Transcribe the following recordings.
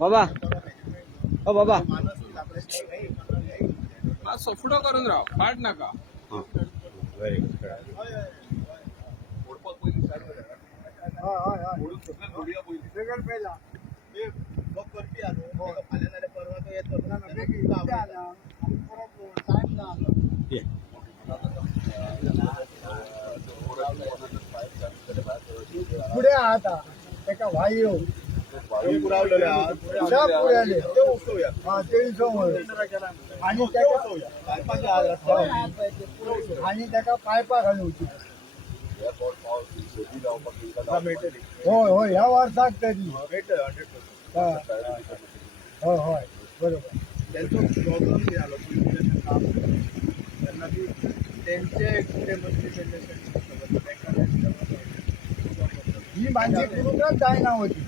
बाबा ओ बाबा पुढं करून राव काढ नका पुढे आता एका भाई येऊ पुरावलेले आणि त्याका पायपा घालूची होय होय ह्या वर्षात तरी होय होय बरोबर त्यांचं प्रॉब्लेम झाला त्यांना ती त्यांचे ही माणसे कुरुकच जायना होती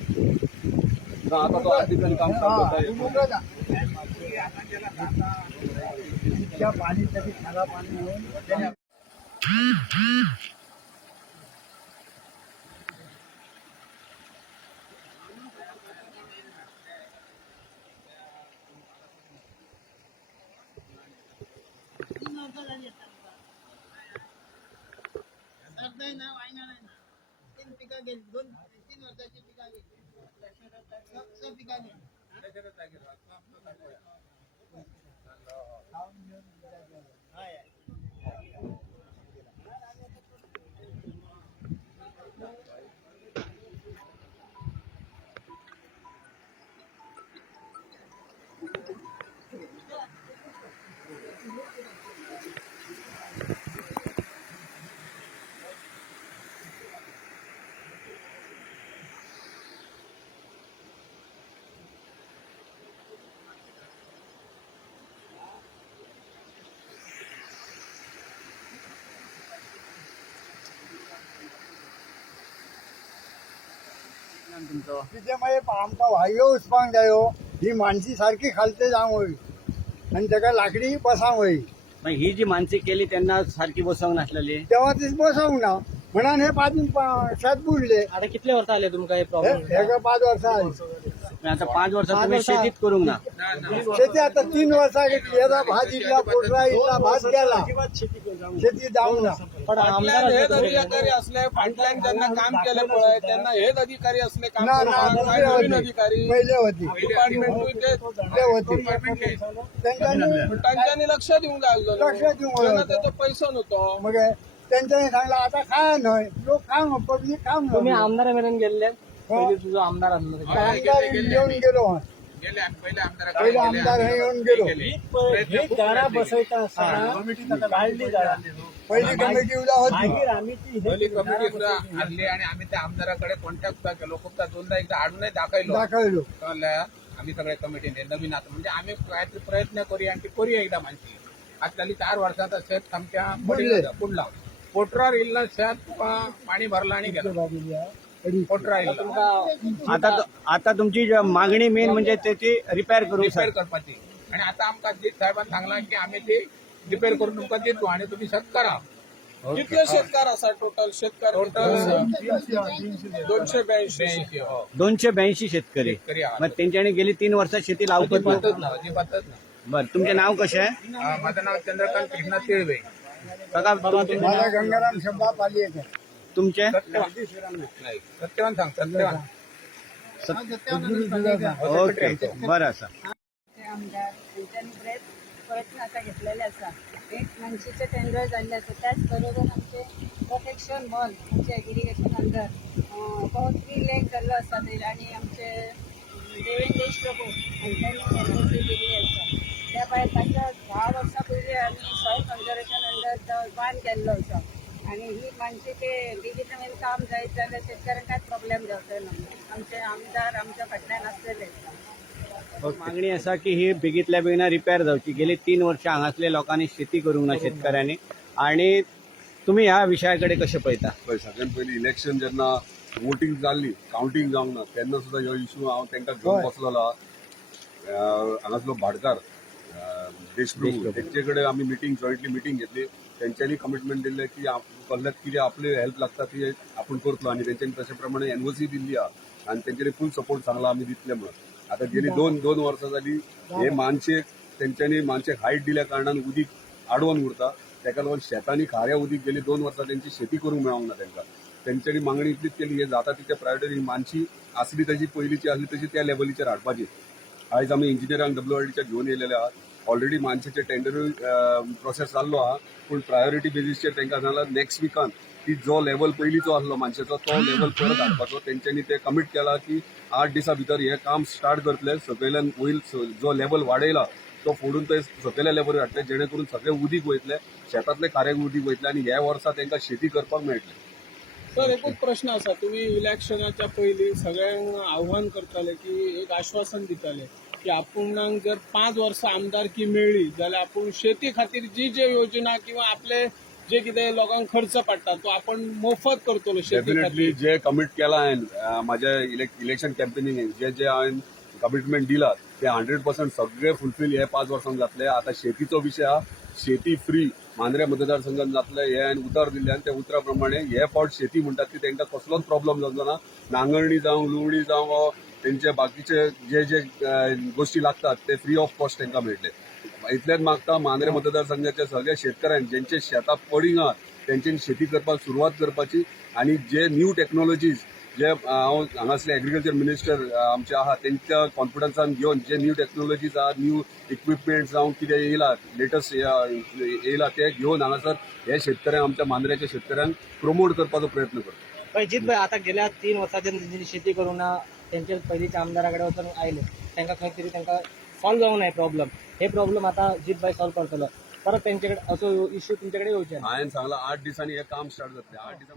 पाणी तरी खारा पाणी होऊन पिका गेली 2-3 वर्षाची पिका गेली पिका गेली तिच्यामुळे आमचा वायो उस्पांग जायो ही माणसी सारखी खालते जांग होई आणि त्याला लाकडी बसांग होई. ही जी माणसे केली त्यांना सारखी बसवून असलेली तेव्हा तीच बसवून ना म्हणून हे पाजून शेत बुडले. आता किती वर्ष आले तुमका हे प्रॉब्लेम? हे 5 वर्ष आली. आता 5 वर्ष तुम्ही शेतीत करू ना शेती आता 3 वर्षा घेतली. याचा भात इडला पोटरा इडला भात गेला शेती जाऊन ना. पण आमदार हेच अधिकारी असले पाईपलाईन ज्यांना काम केलं पळय त्यांना हेच अधिकारी असले काम नवीन अधिकारी पहिले होती त्यांच्यानी लक्ष देऊन लक्ष त्याचा पैसा नव्हतो. मग त्यांच्यानी सांगलं आता काय नाही लोक काम पब्लिक काम तुम्ही आमदार मिळून गेले तुझा आमदार आमदार येऊन गेलो पहिले आमदार हे येऊन गेलो बसायचा पहिली कमिटी उद्या होती. पहिली कमिटी सुद्धा आणली आणि आम्ही त्या आमदाराकडे कॉन्टॅक्ट सुद्धा केलो. खूप दोनदा एकदा आडूनही दाखवलो आम्ही सगळ्या कमिटीने नवीन आता म्हणजे आम्ही काहीतरी प्रयत्न करूया आणि ती करूया एकदा माणशी. आज त्याला 4 वर्षाचा शेत आमच्या पुढला पोटरावर येईल शेत पाणी भरला आणि गेलं पोटरा येईल. आता तुमची मागणी मेन म्हणजे त्याची रिपेअर करपाची आणि आता आमका जी साहेबांनी सांगला की आम्ही ते रिपेअर करून तुमका देतो आणि तुम्ही शेत करा. कितले शेतकार असा टोटल शेतकार? टोटल 282 शेतकरी. मग त्यांच्याने गेली 3 वर्षात शेती लावतात अजिबातच ना. बरं तुमचे नाव कसे आहे? माझं नाव चंद्रकांत कृष्णा तिळवे. मला गंगाराम शब्दा पाली येते. तुमचे सत्यवान सांग सत्यवान ओके बरं असं आमदार त्यांच्यानी प्रयत्न आता घेतलेले असा. एक मनशीचे टेंडर झाले असं त्याचबरोबर आमचे प्रोटेक्शन वॉल आमच्या इरिगेशन अंडर बहुत लेट जाल्लो आसा ते आणि आमचे देवेंद्र देशप्रभू हांच्यानी एनओसी दिल्ली आसा. त्या भायर ताच्या 10 वर्सां पयलीं आमी सॉयल कन्झर्वेशन अंडर बांद केल्लो आसा आणि ही मानसी ते बेगीन नवीन काम जायत जाल्यार शेतकऱ्यांक कांयच प्रॉब्लेम जावचो ना. आमचे आमदार आमच्या फाटल्यान आसलेले. मागणी असा की ही बेगीतल्या बेगीन रिपेअर जावची. गेली 3 वर्षां हांगासले लोकांनी शेती करूंक ना शेतकऱ्यांनी. आणि तुम्ही ह्या विशयाकडे कशे पळयता? पळय सगळ्यात पयलीं इलेक्शन जेन्ना वोटिंग जाल्ली कावंटिंग जावंक ना तेन्ना सुद्दां ह्यो इश्यू हांव तांकां घेवन बसलोलो हांगासलो भाटकार देशप्रभू तेंचे कडेन आमी मिटींग जॉयंटली मिटींग घेतली. तेंच्यांनी कमिटमेंट दिल्ले की कसल्याक कितें आपली हेल्प लागता ती आपूण करतलो आणि तेंच्यांनी तशे प्रमाणे एनओसी दिल्ली आहा आणि तेंच्यांनी फूल सपोर्ट सांगला आमी दितले म्हणून. आता गेली दोन वर्सां जाली हे मानशेक तेंच्यांनी मानशेक हायट दिल्या कारणान उदीक आडवून उरता. तेका लागून शेतांनी खाऱ्या उदीक गेली 2 वर्सां तेंची शेती करूंक मेळोंक ना तेंकां. तेंच्यांनी मागणी इतलीच केली हे जाता तितल्या प्रायोरिटी मानशी आसली तशी पयलींची आसली तशी त्या लेवलीचेर हाडपाची. आयज आमी इंजिनियरांक WRDच्या घेवन येयलेले आहात. ऑलरेडी मानशेचे टेंडरूय प्रोसेस जाल्लो आहा पूण प्रायोरिटी बेजीसचेर तांकां सांगला नेक्स्ट विकान की जो लेवल पयलींचो आसलो मानशेचो तो लेवल परत हाडपाचो. तेंच्यांनी ते कमीट केला की 8 दिसां भितर हे काम स्टार्ट करतले. सकयल्यान वयर जो लेवल वाडयला तो फोडून ते सकयल्या लेवल हाडटले जेणे करून सगळे उदीक वयतले शेतांतले खाऱ्याक उदीक वयतले आणि ह्या वर्सा तांकां शेती करपाक मेळटले. सर एकूच प्रश्न असा तुम्ही इलेक्शनाच्या पयलीं सगळ्यांक आव्हान करताले की एक आश्वासन दिताले की आपुणाक जर 5 वर्सां आमदारकी मेळ्ळी जाल्यार आपूण शेती खातीर जी योजना किंवा आपले जे कितें लोकांक खर्च पडटा तो आपण मोफत करतलो शेती डेफिनेटली खातीर. जे कमीट केला हांवें म्हाज्या इलेक्शन कॅम्पेनिंगेक जे हांवें कमिटमेंट दिला ते 100% सगळे फुलफील हे 5 वर्सांक जातले. आता शेतीचो विशय हा शेती फ्री मांद्रे मतदारसंघात जातले हे हांवें उतर दिल्ले आणि त्या उतरा प्रमाणे हे फावट शेती म्हणटात ती तांकां कसलोच प्रॉब्लेम जावचो ना. नांगरणी जावं लुवणी जावं तेंचे बाकीचे जे गोष्टी लागतात ते फ्री ऑफ कॉस्ट तांकां मेळटले. इतलेंच मागता मांद्रे मतदारसंघाच्या सगळ्या शेतकऱ्यांक जेंचे शेतां पडींग आहात तेंच्यांनी शेती करपाक सुरवात करपाची आणि जे न्यू टेक्नॉलॉजीज जे हांव हांगासले एग्रीकल्चर मिनिस्टर आमचे आहा तेंच्या कॉन्फिडन्सान घेवन जे न्यू टेक्नॉलॉजीज आहा न्यू इक्विपमेंट्स जावं कितें येयला लेटस्ट येयला ते घेवन हांगासर हे शेतकऱ्यांक आमच्या मांद्र्याच्या शेतकऱ्यांक प्रमोट करपाचो प्रयत्न करता. अजित भाई आता गेल्या 3 वर्सांच्यान तेंची शेती करूंक ना तेंचे पयलींच्या आमदाराकडे वचून आयले तांकां खंय तरी तांकां सॉल्व जावंक ना प्रॉब्लेम. हे प्रॉब्लेम आता अजित भाई सॉल्व करतलो परत तेंचे कडेन असो इश्यू तुमचे कडेन येवचे ना. हांवें सांगला 8 दिसांनी हे काम स्टार्ट जातलें. 8 दिसां